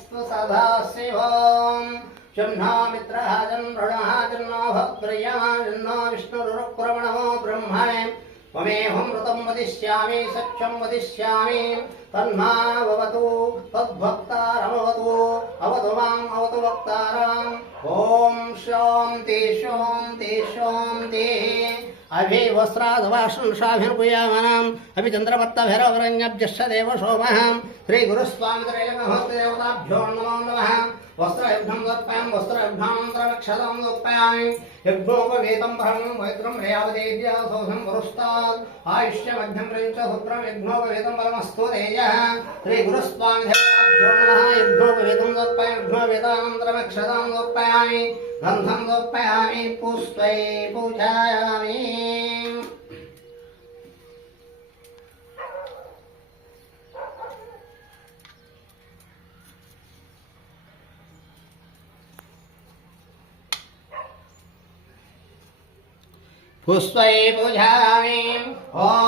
सदाशिवम् शम्नो मित्रः जन्मृणः जन्नो भद्रया जन्नो विष्णुरुक्रमणो ब्रह्मणे त्वमेहं ऋतं वदिष्यामि सत्यं वदिष्यामि तन्मावतु तद्भक्तारमवतु अवतु माम् अवतु वक्ताराम् ॐ शान्ति शान्ति शान्तिः अभिवस्त्रादवाशंसाभिर्भूयामनाम् अभिचन्द्रमत्तभिरवरण्यभ्यश्च देव सोमः श्रीगुरुस्वामित्रैलमहोत्सदेवताभ्यो नमो नमः वस्त्रयुग्धं दत्तां वस्त्रयुग्धान्तरक्षतं दत्तामि यज्ञोपवेतं परमं पवित्रं रेयावदेव्यासोऽहं पुरस्तात् आयुष्यमध्यं प्रयुक्त सूत्रं यज्ञोपवेतं परमस्तु तेजः श्रीगुरुस्वामिदेवताभ्यो नमः यज्ञोपवेतं दत्तामि यज्ञोपवेतान्तरक्षतं दत्तामि गन्धं दत्तामि पुष्पै पूजयामि पुष्पै पूजयामि ॐ